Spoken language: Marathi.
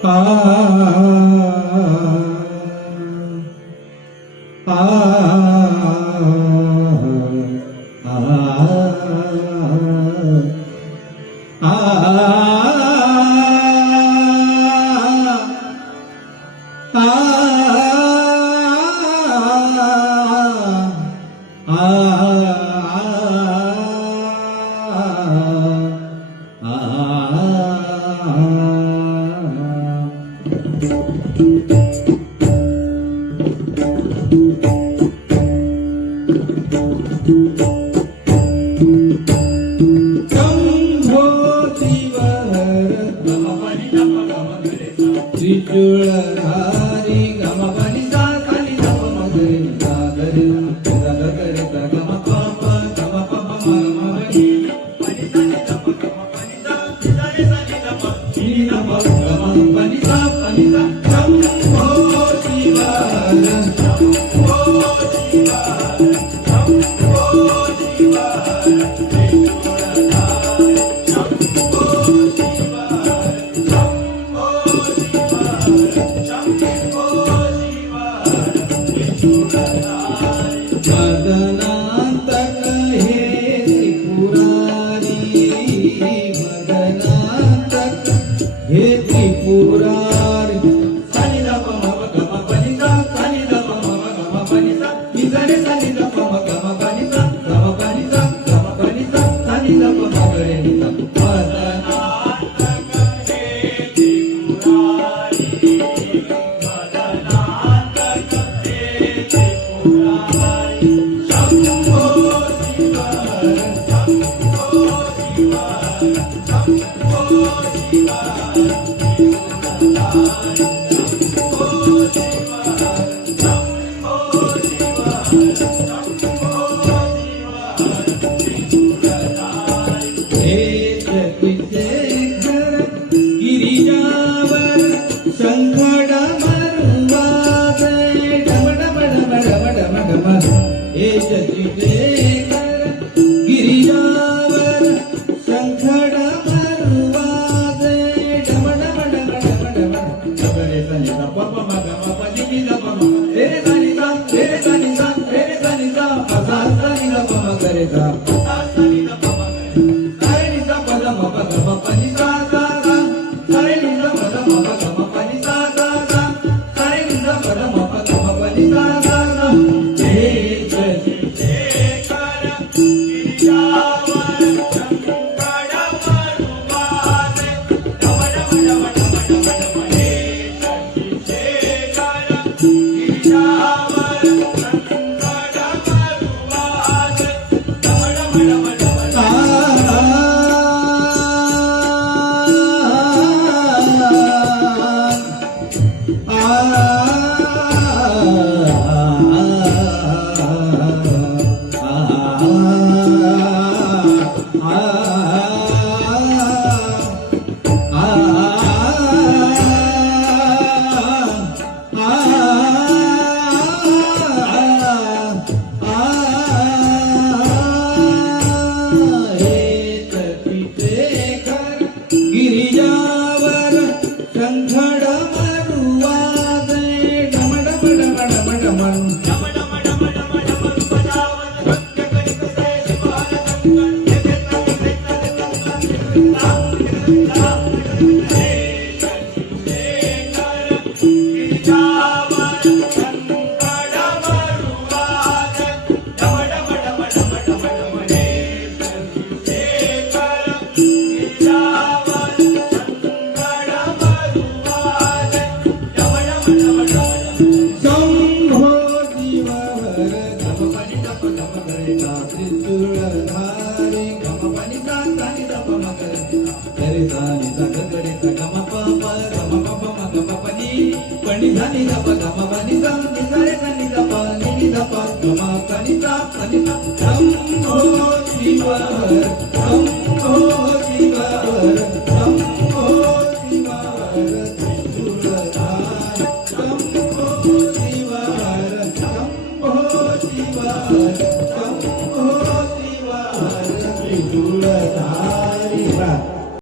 आ आ त्रिशूलधारी गम पनि सा खाली गम मगरे सा गरे सा गरे सा गम पाप गम पप मम मगरे पनि सा नि गम गम पनि सा सा रे सा नि गम नि गम गम पनि सा शंभो शिवाय शंभो शिवाय शंभो शिवाय त्रिशूलधारी शंभो शिवाय मदनांतक हे त्रिपुरारी मदनांतक हे त्रिपुरारी सानि द प म गम पनि सा सानि द प म गम पनि सा नि सा रे सानि द प म गम पनि सा गम पनि सा सानि द प म गरे नि सा गिरिजावर शंखड मरुवादे डम डम डम डम डम गरे सनि सा प म ग म प नि नि द प म रे सनि सा रे सनि सा रे सनि सा सा सनि द प म गरे सा सनि द प म गरे नि सा प द म प ग म प नि सा सा सा रे नि सा प द म प ग म प नि सा सा सा रे नि सा प द म प ग म प नि सा सा सा हे गिरिजावर शंखड मरुवादे डम डम डम डम डम डम डम डम डम डम बजावन नृत्य करीत से बाल गिरिजावर शंखड मरुवादे डम डम डम डम डम डम हे शेखर गिरिजावर शंभो शिवाय गम पनि द प गम गरे सा त्रिशूलधारी गम पनि सा सानि द प म गरे सा नि सा गरे सा गम प प गम प प म गम पनि पनि सा नि द प गम पनि सा नि सा रे सा नि द प नि द प गम पनि सा शंभो शिवाय शंभो